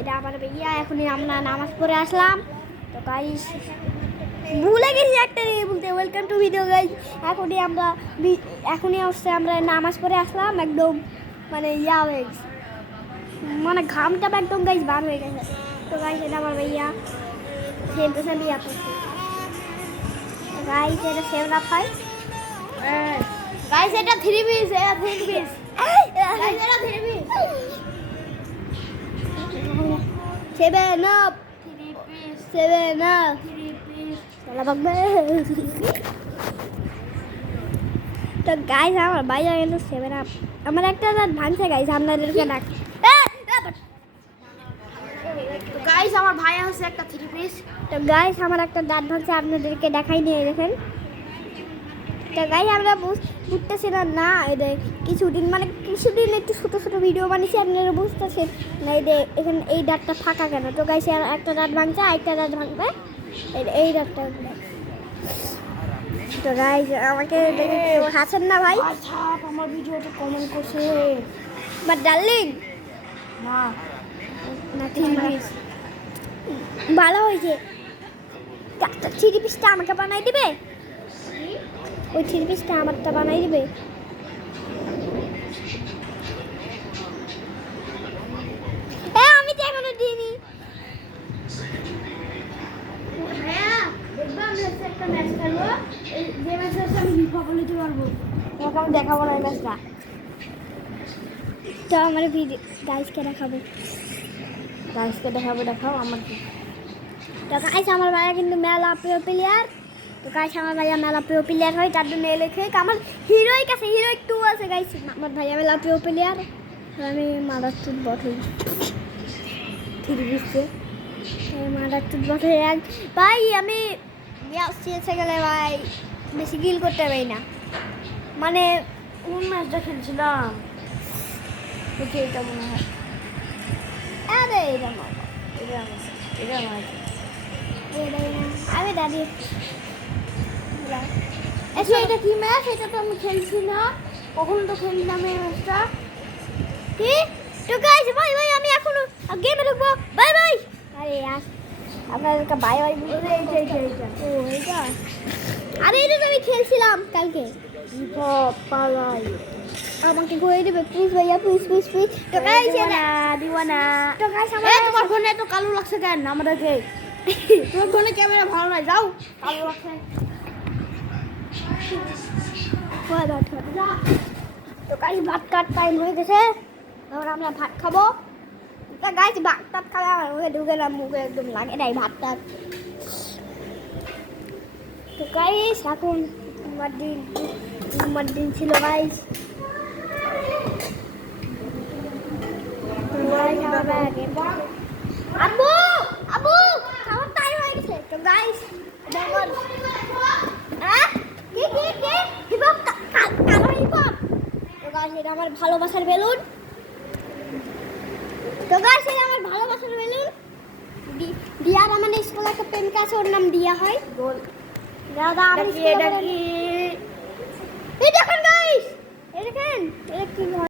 এটা আমার ভাইয়া এখনই আমরা নামাজ পড়ে আসলাম। তো গাইস ভুলে গেছি একটা বলতে, ওয়েলকাম টু ভিডিও গাইস। এখনই হচ্ছে আমরা নামাজ পড়ে আসলাম, একদম মানে হয়ে গেছে, মানে ঘামটা একদম গাইস বার হয়ে গেছে। তো গাইস এটা আমার ভাইয়া খেলতেছে বিয়া করছে। গাইস এটা 7 আপ হয়। গাইস এটা 3 পিস, এটা 3 পিস। গাইস এটা 3 piece. 7 up 3 piece, 7 up 3 piece. চলা বাগবে। তো গাইস আমার ভাইয়া কিন্তু 7 আপ। আমার একটা রাত ভাঙছে গাইস, আপনাদেরকে ডাক। তো গাইস আমার ভাইয়া হচ্ছে একটা 3 পিস। তো গাইস আমার একটা দাঁত ভাঙছে, আপনাদেরকে দেখাই নিয়ে দেখেন। তো গাইস আমরা বুঝতেছি না এদের কিছুদিন একটু ছোটো ছোটো ভিডিও বানিয়েছি, আপনারা বুঝতেছেন না এখানে এই দাঁতটা ফাঁকা কেন। তো গাইস একটা দাঁত ভাঙছে, আরেকটা দাঁত ভাঙবে, এই দাঁতটা। তো গাইস আমাকে দেখে হাসেন না ভাই। আমার ভিডিওতে কমেন্ট করছে বাট ডার্লিং না ভালো হয়েছে। একটা 3 পিসটা আমাকে বানাই দিবে, ওই 3 পিসটা আমারটা বানাই দিবে। আমি তো এখনো দিইনি। একটা ম্যাচ খেলবো, যে ম্যাচে আমি FIFA বলতে পারবো, তোমাকে আমি দেখাবো না এই ম্যাচটা। তো আমার ভিডিও গাইসকে দেখাবো, দেখাও আমার। তো গাইস আমার ভাইয়া কিন্তু মেলা প্রিয় প্লেয়ার। তো গাইস আমার ভাইয়া মেলা প্রিয় প্লেয়ার হয়, তার জন্য লেখে আমার হিরোইক আছে, হিরোইক 2 আছে গাইস। আমার ভাইয়া মেলা প্রিয় প্লেয়ার, আমি মাদারচুদ বট হই। 3 পিসে মাদারচুদ বট হই এক ভাই। আমি এসে গেলে ভাই বেশি গিল করতে পারি না, মানে কোন ম্যাচটা খেলছিলাম এটা মনে হয়। আরে এটা আমি দাদি এটা কি ম্যাচ? এটা তো আমি খেলছি না, কখনো তো খেলি না এই ম্যাচটা। কি তো গাইস ভাই আমি এখনো গেমে ঢুকবো। Bye bye. আরে আপনাদেরকে বাই বাই বলতে এইটা আরে এটা তো আমি খেলছিলাম কালকে। পালাই আমাকে ঘুরে দিবে প্লিজ ভাইয়া, প্লিজ। তো গাইস দিওয়ানা। তো গাইস তোমার ফোনে এত কালো লাগছে কেন আমাদেরকে? তোমার ফোনে ক্যামেরা ভালো নয়, যাও। কালো লাগছে। তো গাইস ভাত টাইম হয়ে গেছে, এখন আমরা ভাত খাবো। তো গাইস ভাত খাওয়া আমার মুখে ঢুকে না, মুখে একদম লাগে নাই ভাত। তো গাইস এখন আমার দিন ছিল গাইস। আব্বু খাওয়ার টাইম হয়ে গেছে। তো গাইস দেখুন হিপহপ কালো হিপহপ। তো গাইস এটা আমার ভালোবাসার বেলুন। দিয়ার আমার স্কুলে একটা প্রেমিকা আছে, ওর নাম দিয়া হয়। দাদা এটা কি? এই দেখেন গাইস, এই দেখেন এটা কি